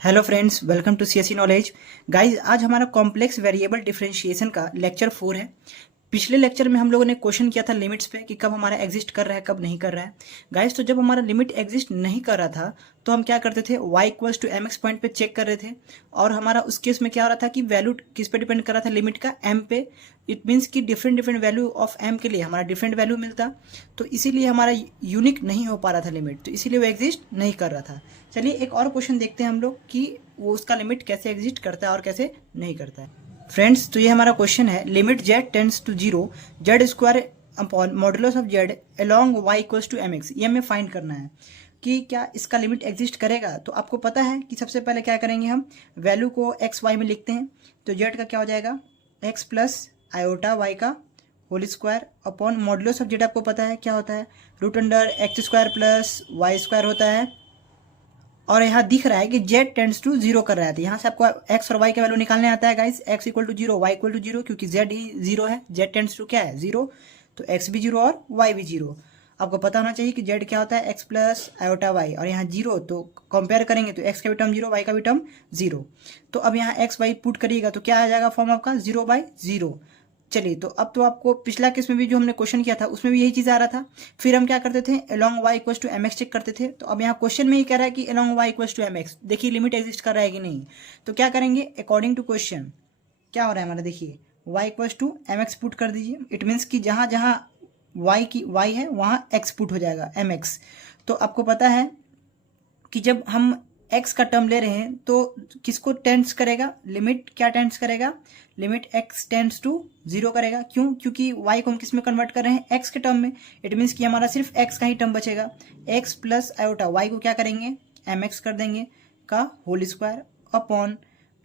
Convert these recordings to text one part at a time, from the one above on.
Hello friends, welcome to CSC knowledge. Guys, आज हमारा complex variable differentiation का lecture 4 है। पिछले लेक्चर में हम लोगों ने क्वेश्चन किया था लिमिट्स पे कि कब हमारा एग्जिस्ट कर रहा है, कब नहीं कर रहा है। गाइस, तो जब हमारा लिमिट एग्जिस्ट नहीं कर रहा था तो हम क्या करते थे, y equals to m x point पे चेक कर रहे थे। और हमारा उस केस में क्या हो रहा था कि वैल्यू किस पे डिपेंड कर रहा था, लिमिट का m पे। इट मीन्स कि different different value of m के लिए हमारा डिफरेंट वैल्यू मिलता। तो इसीलिए हमारा यूनिक नहीं हो पा रहा था लिमिट, तो इसीलिए वो एग्जिस्ट नहीं कर रहा था। चलिए एक और क्वेश्चन देखते हैं हम लोग कि वो उसका लिमिट कैसे एग्जिस्ट करता है और कैसे नहीं करता है। फ्रेंड्स, तो ये हमारा क्वेश्चन है, limit z tends to zero z square upon modulus of z along y equals to m x. ये हमें फाइंड करना है कि क्या इसका लिमिट एग्जिस्ट करेगा। तो आपको पता है कि सबसे पहले क्या करेंगे, हम वैल्यू को एक्स वाई में लिखते हैं। तो जेड का क्या हो जाएगा, एक्स प्लस आयोटा वाई का whole square upon modulus of z. आपको पता है क्या होता है, root under x square plus y square होता है। और यहाँ दिख रहा है कि जेड टेंड्स टू जीरो कर रहा है, तो यहाँ से आपको एक्स और वाई का वैल्यू निकालने आता है guys. X equal to zero, y equal to zero, क्योंकि जेड ही जीरो है, जेड टेंड्स टू क्या है, जीरो। तो एक्स भी जीरो और वाई भी जीरो। आपको पता होना चाहिए कि जेड क्या होता है, एक्स प्लस आयोटा वाई, और यहाँ जीरो, तो कंपेयर करेंगे तो एक्स का भी टर्म जीरो, वाई का भी टर्म जीरो। तो अब यहाँ एक्स वाई पुट करिएगा तो क्या आ जाएगा फॉर्म आपका, जीरो बाई जीरो। चलिए, तो अब तो आपको पिछला केस में भी जो हमने क्वेश्चन किया था उसमें भी यही चीज़ आ रहा था। फिर हम क्या करते थे, along y equals to m x check करते थे। तो अब यहाँ क्वेश्चन में ही कह रहा है कि along y equals to m x, देखिए लिमिट एग्जिस्ट कर रहा है कि नहीं। तो क्या करेंगे, अकॉर्डिंग टू क्वेश्चन क्या हो रहा है हमारा, देखिए y equals to m x put कर दीजिए। इट मीन्स कि जहाँ जहाँ वाई है वहाँ एक्स पुट हो जाएगा, एम एक्स। तो आपको पता है कि जब हम x का टर्म ले रहे हैं तो किसको टेंड्स करेगा, लिमिट क्या टेंड्स करेगा, limit x tends to zero करेगा। क्यों, क्योंकि y को हम किस में कन्वर्ट कर रहे हैं, x के टर्म में। इट मीन्स कि हमारा सिर्फ x का ही टर्म बचेगा। x प्लस आयोटा y को क्या करेंगे, mx कर देंगे का होल स्क्वायर अपॉन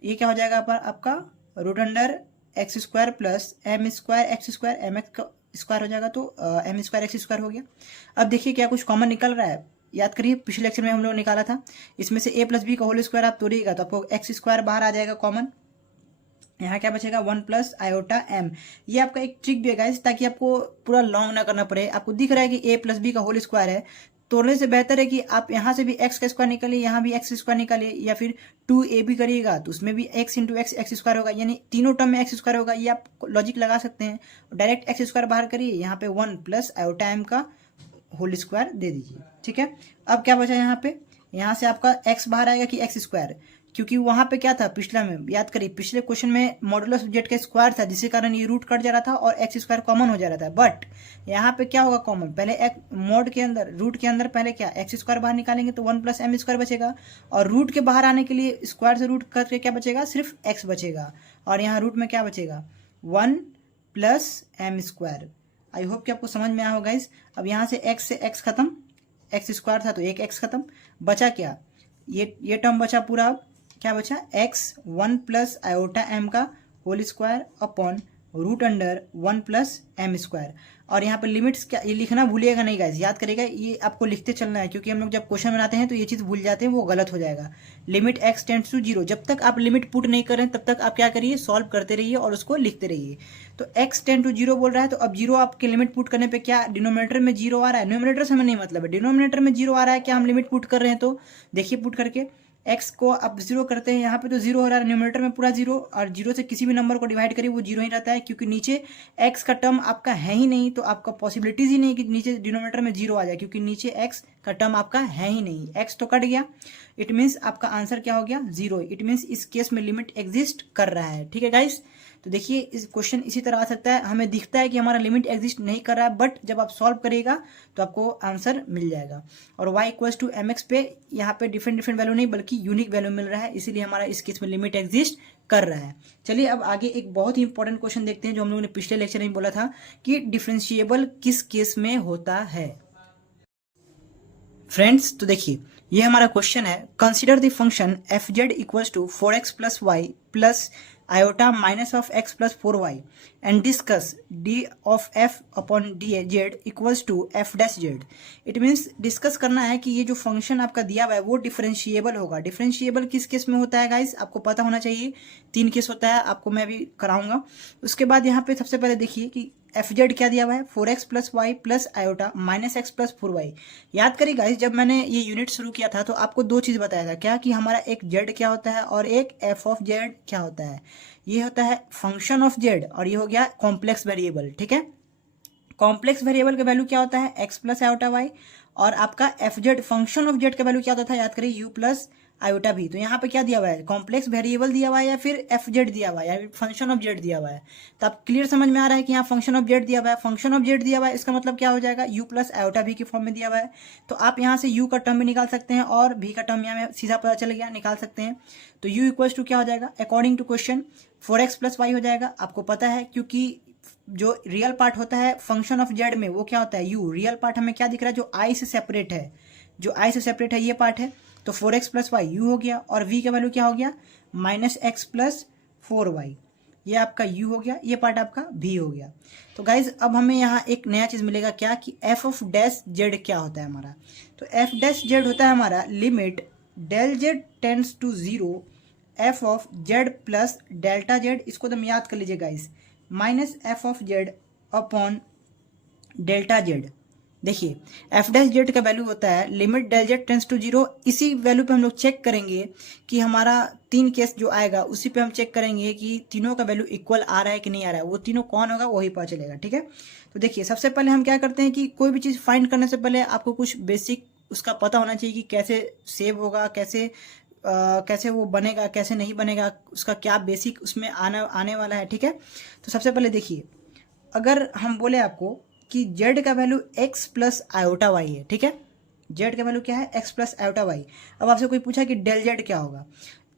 ये क्या हो जाएगा आपका root under x square plus m square x square, m x का स्क्वायर हो जाएगा, तो एम स्क्वायर एक्स स्क्वायर हो गया। अब देखिए क्या कुछ कॉमन निकल रहा है, याद करिए पिछले लेक्चर में हम लोग निकाला था। इसमें से a प्लस बी का होल स्क्वायर आप तोड़िएगा तो आपको एक्स स्क्वायर बाहर आ जाएगा कॉमन। यहाँ क्या बचेगा, वन प्लस आयोटा एम। ये आपका एक ट्रिक भी है गाइस, ताकि आपको पूरा लॉन्ग ना करना पड़े। आपको दिख रहा है कि a प्लस बी का होल स्क्वायर है, तोड़ने से बेहतर है कि आप यहाँ से भी x का स्क्वायर निकालिए, यहाँ भी x स्क्वायर निकालिए, या फिर 2a भी करिएगा तो उसमें भी x into x x square होगा, यानी तीनों टर्म में x स्क्वायर होगा। ये आप लॉजिक लगा सकते हैं। डायरेक्ट x स्क्वायर बाहर करिए, यहाँ पे वन प्लस आयोटा एम का होल स्क्वायर दे दीजिए, ठीक है। अब क्या बचा यहाँ पे, यहाँ से आपका x बाहर आएगा कि एक्स स्क्वायर, क्योंकि वहाँ पे क्या था पिछला में, याद करिए पिछले क्वेश्चन में मॉडुलस ऑफ जेड का स्क्वायर था, जिसके कारण ये रूट कट जा रहा था और एक्स स्क्वायर कॉमन हो जा रहा था। बट यहाँ पे क्या होगा कॉमन, पहले एक मोड के अंदर, रूट के अंदर पहले क्या एक्स स्क्वायर बाहर निकालेंगे तो वन प्लस एम स्क्वायर बचेगा, और रूट के बाहर आने के लिए स्क्वायर से रूट करके क्या बचेगा, सिर्फ एक्स बचेगा, और यहाँ रूट में क्या बचेगा, one plus m square. I hope कि आपको समझ में आया होगा गाइस। अब यहाँ से x से x खत्म, एक्स स्क्वायर था तो एक x खत्म, बचा क्या, ये टर्म बचा पूरा। अब क्या बचा, x one plus iota m का whole square upon root under one plus m square. और यहाँ पे लिमिट्स क्या, ये लिखना भूलिएगा नहीं गाइस, याद करेगा, ये आपको लिखते चलना है, क्योंकि हम लोग जब क्वेश्चन बनाते हैं तो ये चीज़ भूल जाते हैं, वो गलत हो जाएगा। Limit x tends to zero, जब तक आप लिमिट पुट नहीं करें तब तक आप क्या करिए, सॉल्व करते रहिए और उसको लिखते रहिए। तो x टेंड टू जीरो बोल रहा है, तो अब जीरो आपके लिमिट पुट करने पे क्या डिनोमिनेटर में जीरो आ रहा है, न्यूमरेटर से हमें नहीं मतलब है, डिनोमिनेटर में जीरो आ रहा है, क्या हम लिमिट पुट कर रहे हैं। तो देखिए पुट करके x को आप जीरो करते हैं, यहाँ पे तो जीरो हो रहा है, न्यूमरेटर में पूरा जीरो, और जीरो से किसी भी नंबर को डिवाइड करिए वो जीरो ही रहता है, क्योंकि नीचे x का टर्म आपका है ही नहीं, तो आपका पॉसिबिलिटीज ही नहीं कि नीचे डिनोमिनेटर में जीरो आ जाए, क्योंकि नीचे x का टर्म आपका है ही नहीं, x तो कट गया। इट मीन्स आपका आंसर क्या हो गया, जीरो। इट मीन्स इस केस में लिमिट एग्जिस्ट कर रहा है, ठीक है गाइस। तो देखिए इस क्वेश्चन इसी तरह आ सकता है, हमें दिखता है कि हमारा लिमिट एग्जिस्ट नहीं कर रहा है, बट जब आप सॉल्व करिएगा तो आपको आंसर मिल जाएगा। और y equals to m x पे यहाँ पे डिफरेंट डिफरेंट वैल्यू नहीं बल्कि यूनिक वैल्यू मिल रहा है, इसीलिए हमारा इस केस में लिमिट एग्जिस्ट कर रहा है। चलिए अब आगे एक बहुत ही इंपॉर्टेंट क्वेश्चन देखते हैं, जो हम लोगों ने पिछले लेक्चर में बोला था कि डिफरेंशिएबल किस केस में होता है। फ्रेंड्स, तो देखिए ये हमारा क्वेश्चन है, consider the function f z equals to four x plus y plus iota minus of x plus four y and discuss d of f upon d z equals to f dash z. It means discuss करना है कि ये जो function आपका दिया हुआ है वो डिफरेंशिएबल होगा। डिफरेंशिएबल किस केस में होता है गाइस, आपको पता होना चाहिए, तीन केस होता है, आपको मैं भी कराऊंगा। उसके बाद यहाँ पे सबसे पहले देखिए कि एफ जेड क्या दिया हुआ है 4x plus y plus iota minus x plus 4y। याद करिए गाइस, जब मैंने ये यूनिट शुरू किया था तो आपको दो चीज़ बताया था, क्या कि हमारा एक जेड क्या होता है और एक एफ ऑफ जेड क्या होता है। ये होता है फंक्शन ऑफ जेड और ये हो गया कॉम्प्लेक्स वेरिएबल। ठीक है, कॉम्प्लेक्स वेरिएबल का वैल्यू क्या होता है एक्स प्लस आयोटा वाई, और आपका F Z function of Z का वैल्यू क्या होता था, याद करिए यू प्लस आयोटा भी। तो यहाँ पे क्या दिया हुआ है, कॉम्प्लेक्स वेरिएबल दिया हुआ है या फिर एफ जेड दिया हुआ है या फिर फंक्शन ऑफ जेड दिया हुआ है। तो आप क्लियर समझ में आ रहा है कि यहाँ फंक्शन ऑफ जेड दिया हुआ है, फंक्शन ऑफ जेड दिया हुआ है, इसका मतलब क्या हो जाएगा यू प्लस आयोटा भी की फॉर्म में दिया हुआ है। तो आप यहाँ से यू का टर्म भी निकाल सकते हैं और भी का टर्म यहाँ में सीधा पता चल गया, निकाल सकते हैं। तो यू इक्वल्स टू क्या हो जाएगा according to question 4x plus y हो जाएगा। आपको पता है क्योंकि जो रियल पार्ट होता है फंक्शन ऑफ जेड में वो क्या होता है यू, रियल पार्ट हमें क्या दिख रहा है जो आई से सेपरेट है, जो आई से सेपरेट है ये पार्ट है। तो 4x प्लस वाई यू हो गया और v का वैल्यू क्या हो गया माइनस एक्स प्लस 4y, ये आपका u हो गया, ये पार्ट आपका v हो गया। तो गाइज अब हमें यहाँ एक नया चीज़ मिलेगा क्या कि f ऑफ डैश जेड क्या होता है हमारा। तो f डैश जेड होता है हमारा limit del z tends to 0 f of z plus delta z, इसको तो याद कर लीजिए guys, minus f of z upon delta z. देखिए एफ डैश जेड का वैल्यू होता है limit del z tends to 0। इसी वैल्यू पे हम लोग चेक करेंगे कि हमारा तीन केस जो आएगा उसी पे हम चेक करेंगे कि तीनों का वैल्यू इक्वल आ रहा है कि नहीं आ रहा है, वो तीनों कौन होगा वही पता चलेगा। ठीक है, तो देखिए सबसे पहले हम क्या करते हैं कि कोई भी चीज़ फाइंड करने से पहले आपको कुछ बेसिक उसका पता होना चाहिए कि कैसे सेव होगा, कैसे वो बनेगा, कैसे नहीं बनेगा, उसका क्या बेसिक उसमें आने वाला है। ठीक है, तो सबसे पहले देखिए अगर हम बोले आपको कि z का value x plus iota y है, ठीक है, z का वैल्यू क्या है x प्लस आयोटा वाई। अब आपसे कोई पूछा कि डेल z क्या होगा,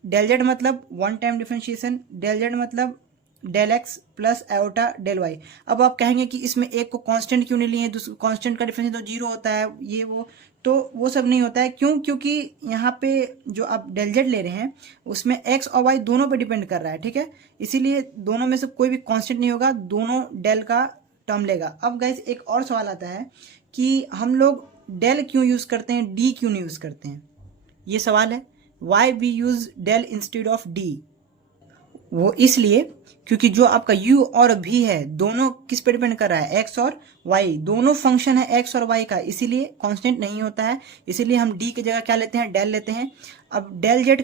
डेल z मतलब one time differentiation, del z मतलब del x plus iota del y. अब आप कहेंगे कि इसमें एक को कांस्टेंट क्यों नहीं लिए, दूसरे कांस्टेंट का डिफरेंस तो जीरो होता है, ये वो सब नहीं होता है। क्यों, क्योंकि यहाँ पे जो आप डेल जेड ले रहे हैं उसमें एक्स और वाई दोनों पे डिपेंड कर रहा है। ठीक है, इसीलिए दोनों में से कोई भी कांस्टेंट नहीं होगा, दोनों डेल का टर्म लेगा। अब गाइज एक और सवाल आता है कि हम लोग डेल क्यों यूज़ करते हैं, डी क्यों नहीं यूज़ करते हैं, ये सवाल है। Why we use del instead of d, वो इसलिए क्योंकि जो आपका u और v है दोनों किस पे डिपेंड कर रहा है x और y, दोनों फंक्शन है x और y का, इसीलिए कांस्टेंट नहीं होता है, इसीलिए हम d की जगह क्या लेते हैं डेल लेते हैं। अब डेल z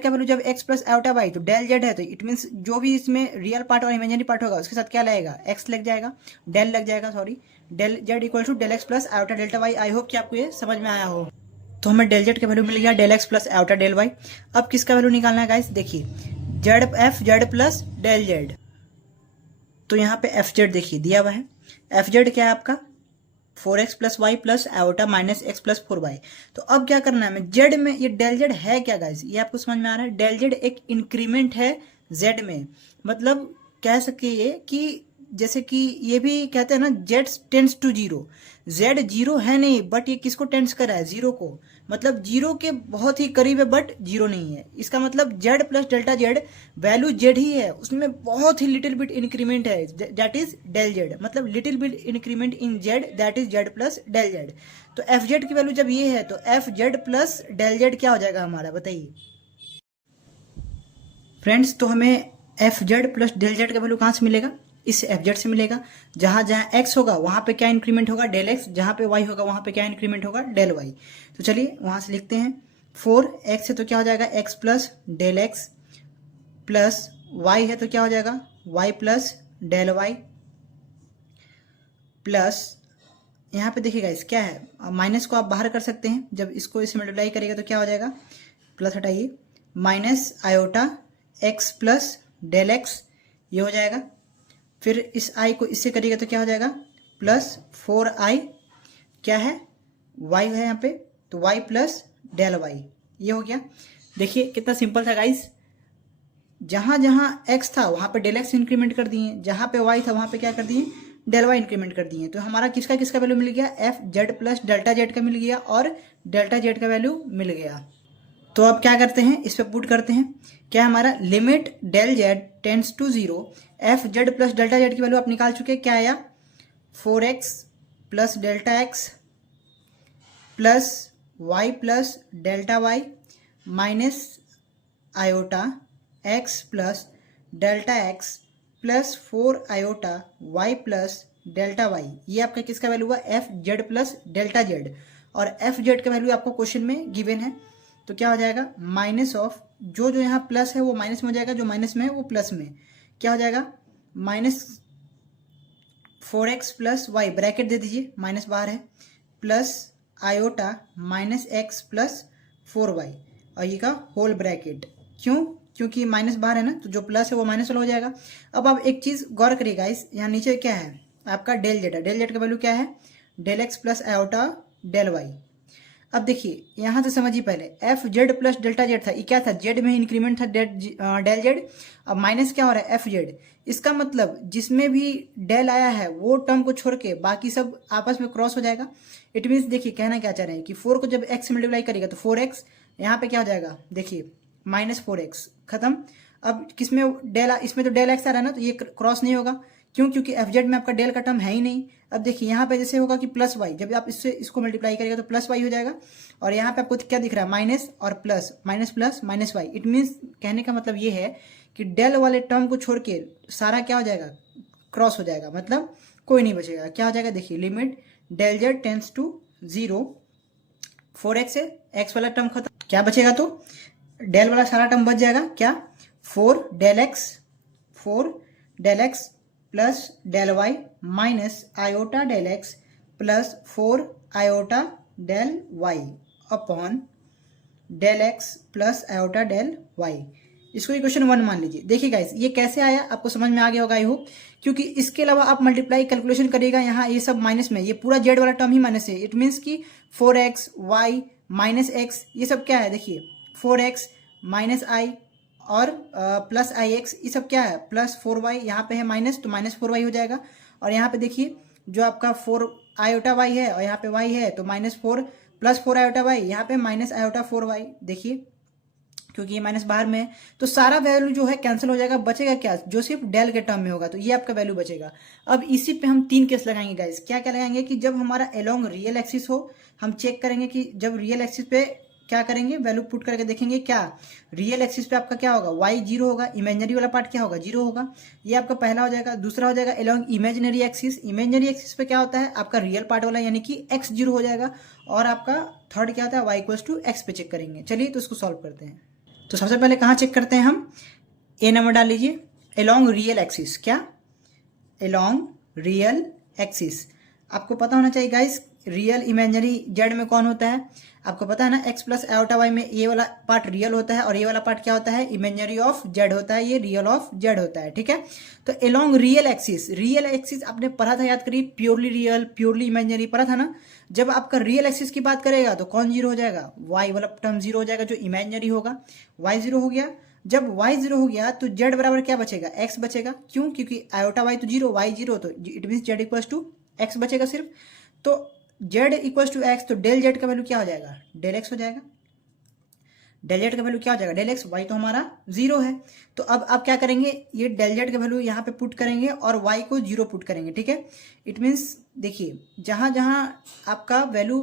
का वैल्यू जब x प्लस आयोटा वाई, तो डेल z है तो इट मीन्स जो भी इसमें रियल पार्ट और इमेजिनरी पार्ट होगा उसके साथ क्या लगेगा x लग जाएगा, डेल लग जाएगा, sorry del z equal to del x plus iota delta y. I hope कि आपको ये समझ में आया हो। तो हमें डेल z का वैल्यू मिल गया del x plus iota del y. अब किसका वैल्यू निकालना है गाइस, देखिए z f z plus del z, तो यहाँ पे एफ जेड देखिए दिया हुआ है, एफ जेड क्या है आपका 4x plus y plus iota minus x plus 4y। तो अब क्या करना है हमें जेड में, ये डेल जेड है क्या गाइस, ये आपको समझ में आ रहा है, डेल जेड एक इंक्रीमेंट है जेड में, मतलब कह सके कि जैसे कि ये भी कहते हैं ना जेड टेंस टू 0, जेड 0 है नहीं बट ये किसको टेंस कर रहा है, 0 को, मतलब 0 के बहुत ही करीब है बट 0 नहीं है। इसका मतलब z plus delta z value z ही है, उसमें बहुत ही लिटिल बिट इंक्रीमेंट है, दैट इज डेल जेड, मतलब little bit increment in z, that is z plus del z. तो एफ जेड की वैल्यू जब ये है तो f z plus del z क्या हो जाएगा हमारा, बताइए फ्रेंड्स। तो हमें f z plus del z का वैल्यू कहाँ से मिलेगा, इस एफ जेड से मिलेगा। जहाँ जहाँ एक्स होगा वहाँ पे क्या इंक्रीमेंट होगा डेल एक्स, जहाँ पे वाई होगा वहाँ पे क्या इंक्रीमेंट होगा डेल वाई। तो चलिए वहाँ से लिखते हैं 4x है तो क्या हो जाएगा x plus del x, plus y है तो क्या हो जाएगा y plus del y, plus यहाँ पे देखिएगा इस क्या है माइनस को आप बाहर कर सकते हैं, जब इसको इससे मल्टीप्लाई करेगा तो क्या हो जाएगा, प्लस हटाइए minus iota x plus del x, ये हो जाएगा। फिर इस i को इससे करिएगा तो क्या हो जाएगा प्लस 4i, क्या है y है यहाँ पे तो y प्लस डेल वाई, ये हो गया। देखिए कितना सिंपल था गाइस, जहाँ जहाँ x था वहाँ पे डेल एक्स इंक्रीमेंट कर दिए, जहाँ पे y था वहाँ पे क्या कर दिए डेल वाई इंक्रीमेंट कर दिए। तो हमारा किसका किसका वैल्यू मिल गया, F z plus delta Z का मिल गया और डेल्टा जेड का वैल्यू मिल गया। तो अब क्या करते हैं, इस पे पुट करते हैं, क्या हमारा limit del z tends to 0 f z plus delta z की वैल्यू आप निकाल चुके, क्या आया 4x plus delta x plus y plus delta y minus iota x plus delta x plus 4 iota y plus delta y, ये आपका किसका value हुआ, f z plus delta z, और एफ जेड का वैल्यू आपको क्वेश्चन में given है। तो क्या हो जाएगा, माइनस ऑफ जो जो यहाँ प्लस है वो माइनस में हो जाएगा, जो माइनस में है वो प्लस में, क्या हो जाएगा, minus 4x plus y, bracket दे दीजिए, माइनस बाहर है, plus iota minus x plus 4y, और ये का होल ब्रैकेट, क्यों, क्योंकि माइनस बाहर है ना, तो जो प्लस है वो माइनस वाला हो जाएगा। अब आप एक चीज़ गौर करिएगा, इस यहाँ नीचे क्या है आपका डेल जेड है, डेल जेड का वैल्यू क्या है, del x plus iota del y. अब देखिए यहाँ से समझिए, पहले f z plus delta z था, ये क्या था, जेड में इंक्रीमेंट था डेल जेड, अब माइनस क्या हो रहा है, एफ जेड। इसका मतलब जिसमें भी डेल आया है वो टर्म को छोड़ के बाकी सब आपस में क्रॉस हो जाएगा। इट मीन्स देखिए कहना क्या चाह रहे हैं कि 4 को जब एक्स से मल्टीप्लाई करेगा तो 4x, यहाँ पे क्या हो जाएगा, देखिए माइनस 4x खत्म। अब किसमें डेल, इसमें तो डेल एक्स आ रहा है ना, तो ये क्रॉस नहीं होगा, क्यों, क्योंकि एफ जेड में आपका डेल का टर्म है ही नहीं। अब देखिए यहाँ पे जैसे होगा कि प्लस वाई, जब आप इससे इसको मल्टीप्लाई करेगा तो प्लस वाई हो जाएगा, और यहाँ पे आपको क्या दिख रहा है, माइनस और plus, minus plus minus y. It means कहने का मतलब ये है कि डेल वाले टर्म को छोड़ के सारा क्या हो जाएगा, क्रॉस हो जाएगा, मतलब कोई नहीं बचेगा। क्या हो जाएगा, देखिए limit del z tends to 0, 4x है, एक्स वाला टर्म खत्म, क्या बचेगा, तो डेल वाला सारा टर्म बच जाएगा, क्या, 4 del x plus del y minus iota del x plus 4 iota del y upon del x plus iota del y. इसको इक्वेशन 1 मान लीजिए। देखिए गाइस ये कैसे आया आपको समझ में आ गया होगा आई होप, क्योंकि इसके अलावा आप मल्टीप्लाई कैलकुलेशन करिएगा, यहाँ ये सब माइनस में, ये पूरा जेड वाला टर्म ही माइनस है। इट मीन्स कि 4x y माइनस एक्स, ये सब क्या है, देखिए 4x माइनस आई और प्लस आई एक्स, ये सब क्या है, प्लस 4y, यहाँ पे है माइनस तो माइनस 4y हो जाएगा। और यहाँ पे देखिए जो आपका 4 आयोटा वाई है और यहाँ पे y है तो माइनस 4 प्लस 4 आयोटा वाई, यहाँ पे माइनस आयोटा 4y, देखिए क्योंकि ये माइनस बाहर में है तो सारा वैल्यू जो है कैंसिल हो जाएगा, बचेगा क्या, जो सिर्फ डेल के टर्म में होगा, तो ये आपका वैल्यू बचेगा। अब इसी पे हम 3 केस लगाएंगे गाइस। क्या क्या लगाएंगे कि जब हमारा अलोंग रियल एक्सिस हो, हम चेक करेंगे कि जब रियल एक्सिस पे क्या करेंगे, वैल्यू पुट करके देखेंगे क्या रियल एक्सिस पे आपका क्या होगा, y 0 होगा, इमेजिनरी वाला पार्ट क्या होगा, 0 होगा, ये आपका पहला हो जाएगा। दूसरा हो जाएगा along imaginary axis, imaginary axis पे क्या होता है आपका रियल पार्ट वाला, यानी कि x 0 हो जाएगा। और आपका थर्ड क्या होता है, y इक्वल्स टू x पे चेक करेंगे। चलिए तो इसको सॉल्व करते हैं। तो सबसे पहले कहाँ चेक करते हैं हम, ए नंबर डाल लीजिए, अलोंग रियल एक्सिस, क्या अलोंग रियल एक्सिस। आपको पता होना चाहिए गाइस रियल इमेजिनरी जेड में कौन होता है, आपको पता है ना, x प्लस आयोटा वाई में ये वाला पार्ट रियल होता है और ये वाला पार्ट क्या होता है, इमेजिनरी ऑफ जेड होता है, ये रियल ऑफ जेड होता है, ठीक है। तो अलोंग रियल एक्सिस आपने पढ़ा था, याद करिए, प्योरली रियल प्योरली इमेजिनरी पढ़ा था ना। जब आपका रियल एक्सिस की बात करेगा तो कौन 0 हो जाएगा, y वाला टर्म 0 हो जाएगा, जो इमेजिनरी होगा, y 0 हो गया। जब y 0 हो गया तो z बराबर क्या बचेगा, x बचेगा, क्यों, क्योंकि आयोटा y तो 0, y 0, तो it mean z equals to x बचेगा सिर्फ। तो z इक्वल्स टू x, तो डेल z का वैल्यू क्या हो जाएगा, डेल x हो जाएगा। डेल जेड का वैल्यू क्या हो जाएगा, डेल एक्स, वाई तो हमारा 0 है। तो अब आप क्या करेंगे, ये डेल जेड का वैल्यू यहाँ पे पुट करेंगे और वाई को 0 पुट करेंगे, ठीक है। इट मीन्स देखिए जहाँ जहाँ आपका वैल्यू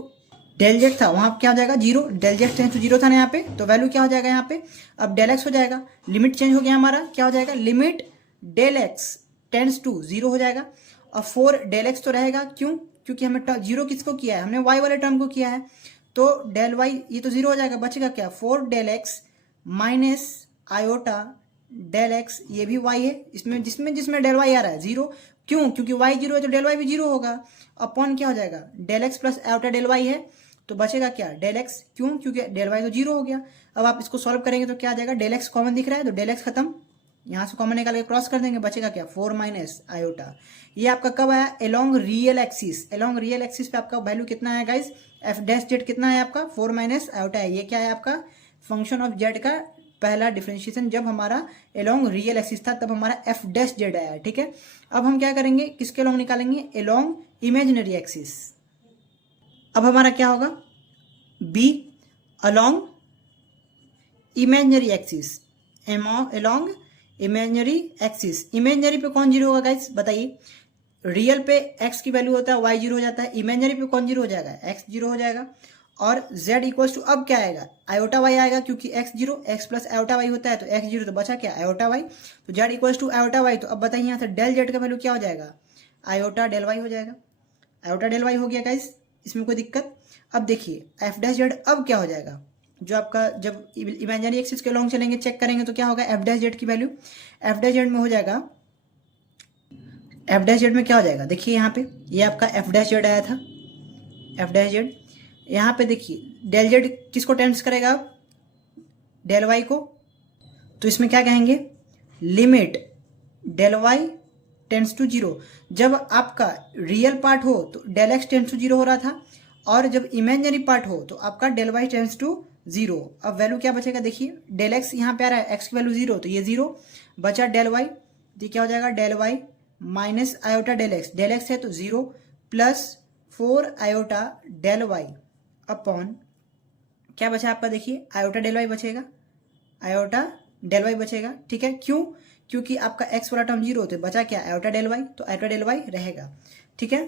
डेल जेड था वहाँ क्या हो जाएगा 0, डेल जेड टेंस टू 0 था ना यहाँ पे, तो वैल्यू क्या हो जाएगा यहाँ पे, अब डेल एक्स हो जाएगा। लिमिट चेंज हो गया हमारा, क्या हो जाएगा, limit del x tends to 0 हो जाएगा। और 4 डेल एक्स तो रहेगा, क्यों, क्योंकि हमें 0 किसको किया है, हमने वाई वाले टर्म को किया है, तो डेल वाई ये तो 0 हो जाएगा, बचेगा क्या, 4 del x minus iota del x, ये भी वाई है, इसमें जिसमें जिसमें डेल वाई आ रहा है 0, क्यों, क्योंकि वाई 0 है तो डेल वाई भी 0 होगा। अपॉन क्या हो जाएगा, del x plus iota del y है, तो बचेगा क्या, डेल एक्स, क्यों, क्योंकि डेल वाई तो 0 हो गया। अब आप इसको सॉल्व करेंगे तो क्या आ जाएगा, डेल एक्स कॉमन दिख रहा है तो डेल एक्स खत्म, यहाँ से कॉमन निकाल के क्रॉस कर देंगे, बचेगा क्या, 4 माइनस आयोटा। ये आपका कब आया, along real axis. Along real axis पे आपका वैल्यू कितना है गाइस, एफ डैश जेड कितना है आपका, 4 माइनस आयोटा है। ये क्या है आपका फंक्शन ऑफ जेड का पहला डिफरेंशिएशन, जब हमारा अलोंग रियल एक्सिस था तब हमारा एफ डैश जेड आया, ठीक है। अब हम क्या करेंगे, किसके अलोंग निकालेंगे, अलोंग इमेजिनरी एक्सिस। अब हमारा क्या होगा, be along imaginary axis, along imaginary axis. Imaginary पे कौन 0 होगा गाइस बताइए, रियल पे x की वैल्यू होता है y 0 हो जाता है, इमेजिनरी पे कौन 0 हो जाएगा, x 0 हो जाएगा। और z इक्वल्स टू अब क्या आएगा, आयोटा y आएगा, क्योंकि x 0 x plus iota y होता है तो x 0, तो बचा क्या आयोटा y, तो z equals to iota y। तो अब बताइए यहाँ से डेल z का वैल्यू क्या हो जाएगा, आयोटा डेल वाई हो जाएगा। आयोटा डेल वाई हो गया गाइस, इसमें कोई दिक्कत। अब देखिए एफ डैश जेड अब क्या हो जाएगा, जो आपका जब इमेजिनरी एक्सिस के लॉन्ग चलेंगे चेक करेंगे तो क्या होगा, एफ डैश जेड की वैल्यू एफ डैश जेड में हो जाएगा, एफ डैश जेड में क्या हो जाएगा, देखिए यहाँ पे ये आपका एफ डैश जेड आया था, एफ डैश जेड। यहाँ पे देखिए डेल जेड किसको टेंड्स करेगा, डेल वाई को, तो इसमें क्या कहेंगे, limit del y tends to zero. जब आपका रियल पार्ट हो तो del x tends to zero हो रहा था, और जब इमेजिनरी पार्ट हो तो आपका del y tends to zero. अब वैल्यू क्या बचेगा, देखिए डेल एक्स यहाँ पे आ रहा है, एक्स की वैल्यू जीरो, तो ये जीरो बचा, डेल वाई तो क्या हो जाएगा, del y minus iota del x है तो zero, plus 4 iota del y upon क्या बचा आपका, देखिए आयोटा डेल वाई बचेगा, आयोटा डेल वाई बचेगा। ठीक है, क्यों, क्योंकि आपका एक्स वाला टर्म जीरो, तो बचा क्या, आयोटा डेल वाई, तो आयोटा डेल वाई रहेगा। ठीक है,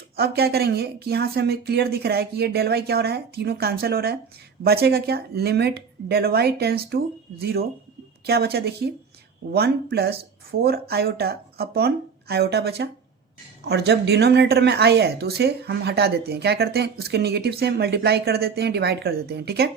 तो अब क्या करेंगे कि यहाँ से हमें क्लियर दिख रहा है कि ये डेल वाई क्या हो रहा है, तीनों कैंसिल हो रहा है, बचेगा क्या, limit del y tends to zero, क्या बचा देखिए 1 प्लस 4 आयोटा अपॉन आयोटा बचा। और जब डिनोमिनेटर में आई है तो उसे हम हटा देते हैं, क्या करते हैं, उसके निगेटिव से मल्टीप्लाई कर देते हैं, डिवाइड कर देते हैं। ठीक है,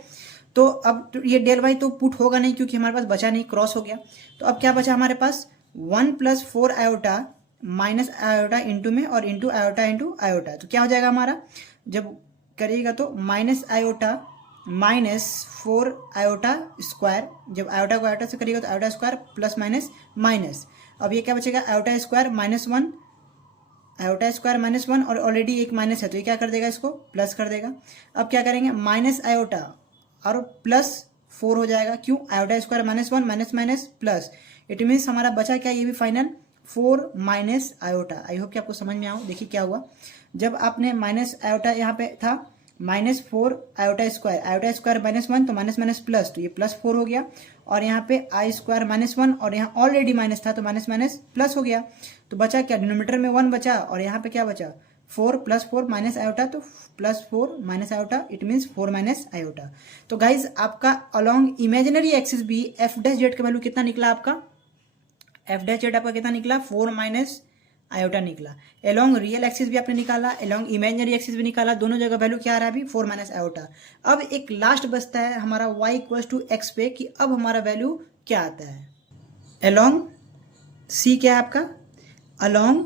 तो अब तो ये डेल वाई तो पुट होगा नहीं क्योंकि हमारे पास बचा नहीं, क्रॉस हो गया। तो अब क्या बचा हमारे पास, 1 plus 4 iota minus iota into में और इंटू आयोटा इंटू आयोटा, तो क्या हो जाएगा हमारा, जब करिएगा तो minus iota minus 4 iota square, जब आयोटा को आयोटा से करिएगा तो iota square plus minus minus, अब ये क्या बचेगा, iota square minus 1, iota square minus 1, और ऑलरेडी एक माइनस है तो ये क्या कर देगा, इसको प्लस कर देगा। अब क्या करेंगे, माइनस आयोटा और प्लस 4 हो जाएगा, क्यों, iota square minus 1 minus minus plus, it means हमारा बचा क्या, ये भी फाइनल 4 माइनस आयोटा। आई होप कि आपको समझ में आओ। देखिए क्या हुआ, जब आपने माइनस आयोटा यहाँ पे था माइनस 4 आयोटा स्क्वायर माइनस 1 तो माइनस माइनस प्लस, तो ये प्लस 4 हो गया, और यहाँ पे आई स्क्वायर माइनस 1 और यहाँ ऑलरेडी माइनस था तो माइनस माइनस प्लस हो गया, तो बचा क्या, डिनोमिनेटर में 1 बचा और यहाँ पे क्या बचा, 4 प्लस 4 माइनस आयोटा, तो plus 4 minus iota, it means 4 minus iota. तो गाइज आपका अलोंग इमेजिनरी एक्सिस भी एफ डैश जेड का वैल्यू कितना निकला आपका, एफ डैश जेड आपका कितना निकला, 4 माइनस आयोटा निकला। एलोंग रियल एक्सिस भी आपने निकाला, एलोंग इमेजिनरी एक्सिस भी निकाला, दोनों जगह वैल्यू क्या आ रहा है अभी, 4 माइनस आयोटा। अब एक लास्ट बचता है हमारा y इक्वल्स टू एक्स पे, कि अब हमारा वैल्यू क्या आता है, एलोंग सी क्या है आपका, along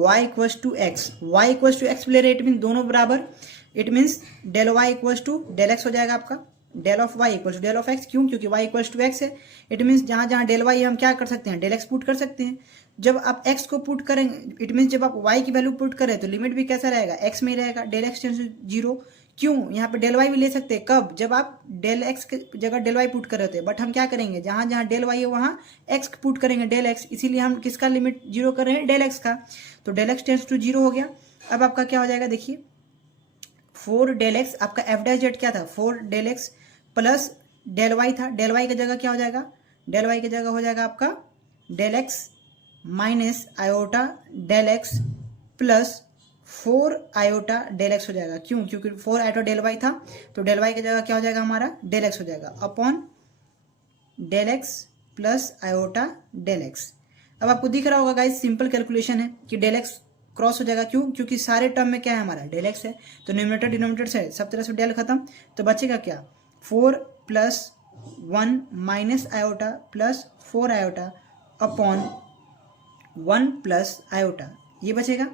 y equals to x, y equals to x ले रहे, इट मीन दोनों बराबर, it means del y equals to del x हो जाएगा आपका, del of y equals to del of x, क्यों, क्योंकि y इक्वल्स टू एक्स है, इट मीन्स जहाँ जहाँ डेल y हम क्या कर सकते हैं, डेल एक्स पुट कर सकते हैं। जब आप x को पुट करेंगे, इट मीन्स जब आप y की वैल्यू पुट करें तो लिमिट भी कैसा रहेगा, x में ही रहेगा, del x tends to zero, क्यों, यहाँ पे डेल y भी ले सकते हैं, कब, जब आप डेल x के जगह डेल y पुट कर रहे थे, बट हम क्या करेंगे, जहाँ जहाँ डेल y है वहाँ x पुट करेंगे, डेल x, इसीलिए हम किसका लिमिट जीरो कर रहे हैं, डेल x का, तो del x tends to zero हो गया। अब आपका क्या हो जाएगा, देखिए 4 डेल एक्स, आपका एफ डैश जेड क्या था, 4 del x plus del y था, डेल वाई की जगह क्या हो जाएगा, डेल वाई की जगह हो जाएगा आपका del x minus iota del x plus 4 iota del x हो जाएगा, क्यों, क्योंकि 4 आयोटा डेल वाई था, तो डेल वाई की जगह क्या हो जाएगा हमारा, डेल एक्स हो जाएगा, upon del x plus iota del x. अब आपको दिख रहा होगा गाइस, सिंपल कैलकुलेशन है कि डेल एक्स क्रॉस हो जाएगा, क्यों, क्योंकि सारे टर्म में क्या है हमारा, डेल एक्स है, तो न्यूमरेटर डिनोमिनेटर से सब तरह से डेल खत्म, तो बचेगा क्या, 4 plus 1 minus iota plus 4 iota upon 1 plus iota, ये बचेगा,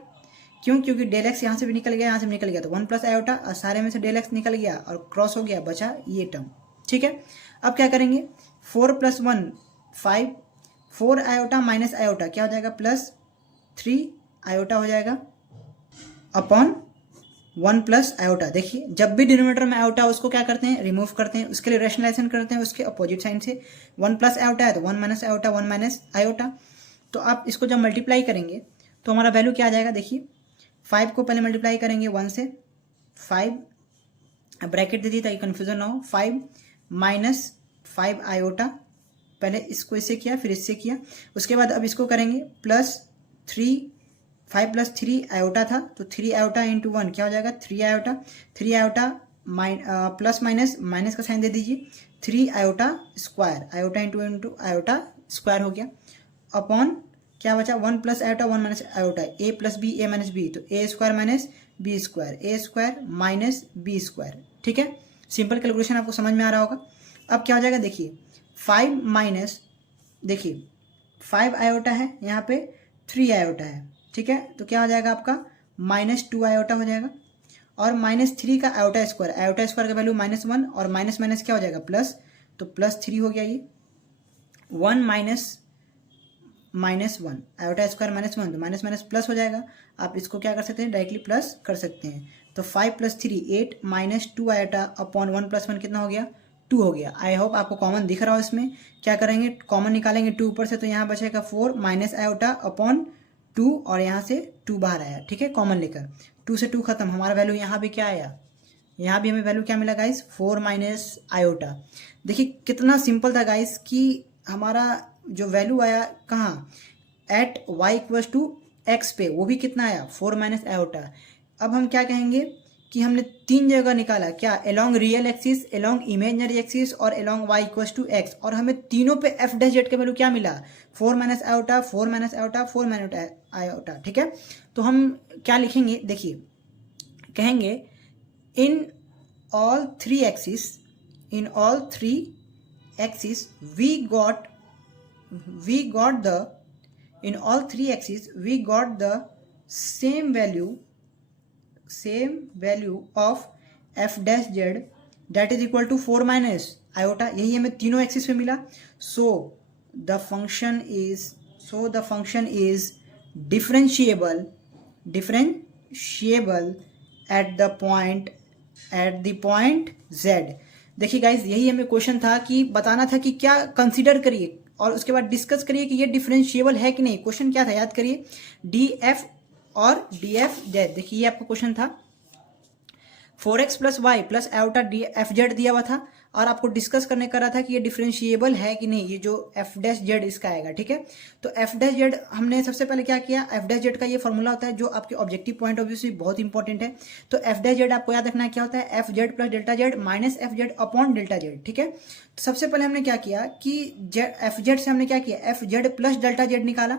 क्यों, क्योंकि डेल एक्स यहाँ से भी निकल गया, यहाँ से भी निकल गया, तो 1 प्लस आयोटा और सारे में से डेल एक्स निकल गया और क्रॉस हो गया, बचा ये टर्म। ठीक है, अब क्या करेंगे, 4 प्लस 1 5, 4 आयोटा माइनस आयोटा क्या हो जाएगा, प्लस 3 आयोटा हो जाएगा अपॉन 1 प्लस आयोटा। देखिए जब भी डिनोमिनेटर में आयोटा उसको क्या करते हैं, रिमूव करते हैं, उसके लिए रेशनलाइजेशन करते हैं उसके अपोजिट साइन से, 1 प्लस आयोटा है तो 1 माइनस आयोटा, 1 माइनस आयोटा, तो आप इसको जब मल्टीप्लाई करेंगे तो हमारा वैल्यू क्या आ जाएगा, देखिए 5 को पहले मल्टीप्लाई करेंगे 1 से, 5 ब्रैकेट दे दी ताकि कन्फ्यूजन ना हो, 5 माइनस 5 आयोटा, पहले इसको इससे किया फिर इससे किया, उसके बाद अब इसको करेंगे प्लस 3, 5 प्लस 3 आयोटा था तो 3 आयोटा इंटू 1 क्या हो जाएगा, 3 iota, 3 iota plus minus minus का साइन दे दीजिए, 3 iota square, iota into into iota square हो गया, अपॉन क्या बचा 1 प्लस आयोटा 1 माइनस आयोटा, ए प्लस बी ए माइनस बी, तो ए स्क्वायर माइनस बी स्क्वायर, ए स्क्वायर माइनस बी स्क्वायर। ठीक है, सिंपल कैलकुलेशन आपको समझ में आ रहा होगा। अब क्या हो जाएगा देखिए 5 माइनस, देखिए 5 आयोटा है, यहाँ पे 3 आयोटा है। ठीक है, तो क्या हो जाएगा आपका -2 आयोटा हो जाएगा, और -3 का आयोटा स्क्वायर का वैल्यू -1, और माइनस माइनस क्या हो जाएगा प्लस, तो +3 हो गया ये। 1 माइनस -1 आयोटा स्क्वायर -1, तो माइनस माइनस प्लस हो जाएगा। आप इसको क्या कर सकते हैं, डायरेक्टली प्लस कर सकते हैं। तो 5 + 3 8 -2 आयोटा अपॉन 1 + 1 कितना हो गया, 2 हो गया। आई होप आपको कॉमन दिख रहा हो। इसमें क्या करेंगे, कॉमन निकालेंगे 2 ऊपर से, तो यहाँ बचेगा 4 माइनस आयोटा अपॉन 2, और यहाँ से 2 बाहर आया। ठीक है, कॉमन लेकर 2 से 2 खत्म, हमारा वैल्यू यहाँ भी क्या आया, यहाँ भी हमें वैल्यू क्या मिला गाइस, 4 माइनस आयोटा। देखिए कितना सिंपल था गाइस कि हमारा जो वैल्यू आया कहाँ, एट y = x पे, वो भी कितना आया 4 माइनस आयोटा। अब हम क्या कहेंगे कि हमने 3 जगह निकाला, क्या along real axis, along imaginary axis और एलोंग y = x, और हमें तीनों पे f डैश जेड का वैल्यू क्या मिला, 4 minus iota 4 minus iota 4 minus iota. ठीक है, तो हम क्या लिखेंगे देखिए, कहेंगे इन all three axes we got the same value of f dash z that is equal to 4 minus iota। यही हमें तीनों एक्सिस पे मिला। so the function is differentiable at the point z। देखिए गाइज यही हमें क्वेश्चन था कि बताना था कि क्या कंसीडर करिए और उसके बाद डिस्कस करिए कि ये डिफरेंशिएबल है कि नहीं। क्वेश्चन क्या था याद करिए, डी एफ और डी एफ जेड। देखिए ये आपका क्वेश्चन था, 4x + y + iota D F Z दिया हुआ था, और आपको डिस्कस करने का रहा था कि ये डिफरेंशिएबल है कि नहीं, ये जो एफ डैश जेड इसका आएगा। ठीक है, तो एफ डैश जेड हमने सबसे पहले क्या किया, एफ डैश जेड का ये फॉर्मूला होता है जो आपके ऑब्जेक्टिव पॉइंट ऑफ व्यू से बहुत इंपॉर्टेंट है। तो एफ डैश जेड आपको याद रखना है क्या होता है, F Z + delta Z minus F Z upon delta Z. ठीक है, तो सबसे पहले हमने क्या किया कि एफ जेड से हमने क्या किया, एफ जेड + डेल्टा जेड निकाला।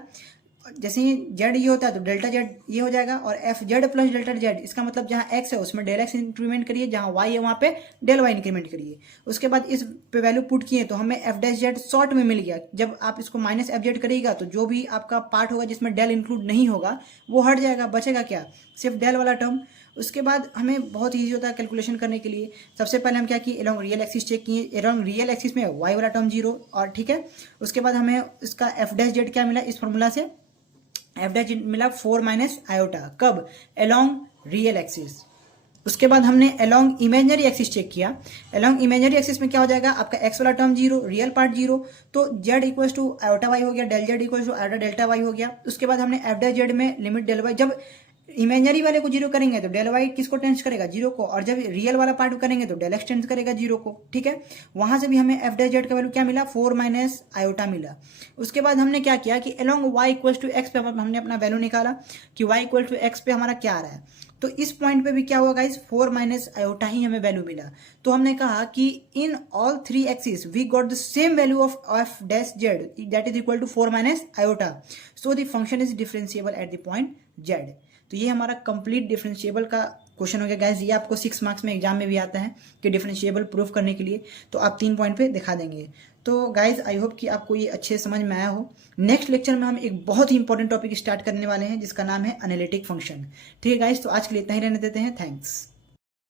जैसे ही जेड ये होता है तो डेल्टा जेड ये हो जाएगा, और एफ जेड + डेल्टा जेड, इसका मतलब जहाँ एक्स है उसमें डेल एक्स इंक्रीमेंट करिए, जहाँ वाई है वहाँ पे डेल वाई इंक्रीमेंट करिए। उसके बाद इस पे वैल्यू पुट किए तो हमें एफ डैश जेड शॉर्ट में मिल गया। जब आप इसको माइनस एफ जेड करिएगा तो जो भी आपका पार्ट होगा जिसमें डेल इंक्लूड नहीं होगा वो हट जाएगा, बचेगा क्या, सिर्फ डेल वाला टर्म। उसके बाद हमें बहुत ईजी होता है कैलकुलेशन करने के लिए। सबसे पहले हम क्या किए, एलोंग रियल एक्सिस चेक किए, एलोंग रियल एक्सिस में वाई वाला टर्म 0, और ठीक है उसके बाद हमें इसका एफ डैश जेड क्या मिला, इस फॉर्मूला से एफ डैश मिला 4 माइनस आयोटा, कब, एलोंग रियल एक्सिस। उसके बाद हमने एलोंग इमेजिनरी एक्सिस चेक किया। एलोंग इमेजिनरी एक्सिस में क्या हो जाएगा, आपका एक्स वाला टर्म 0, रियल पार्ट 0, तो जेड = आयोटा वाई हो गया, del z = iota delta y हो गया। उसके बाद हमने एफ डैश जेड में लिमिट डेल वाई, जब इमेजिनरी वाले को 0 करेंगे तो डेल वाई किसको टेंस करेगा, 0 को, और जब रियल वाला पार्ट करेंगे तो डेल एक्स टेंस करेगा 0 को। ठीक है, वहां से भी हमें एफ डैश जेड का वैल्यू क्या मिला, 4 माइनस आयोटा मिला। उसके बाद हमने क्या किया कि एलोंग y = x पे हमने अपना वैल्यू निकाला कि y = x पे हमारा क्या आ रहा है। तो इस पॉइंट पे भी क्या हुआ गाइस, 4 माइनस आयोटा ही हमें वैल्यू मिला। तो हमने कहा कि in all 3 axis we got the same value of f dash z that is equal to 4 minus iota, so the function is differentiable at the point z. तो ये हमारा complete differentiable का क्वेश्चन हो गया गाइस। ये आपको 6 marks में exam में भी आता है कि डिफरेंशिएबल प्रूफ करने के लिए, तो आप 3 पॉइंट पे दिखा देंगे। तो गाइस आई होप कि आपको ये अच्छे समझ में आया हो। नेक्स्ट लेक्चर में हम एक बहुत ही इंपॉर्टेंट टॉपिक स्टार्ट करने वाले हैं जिसका नाम है एनालिटिक फंक्शन। ठीक है गाइस, तो आज के लिए इतना ही रहने देते हैं। थैंक्स।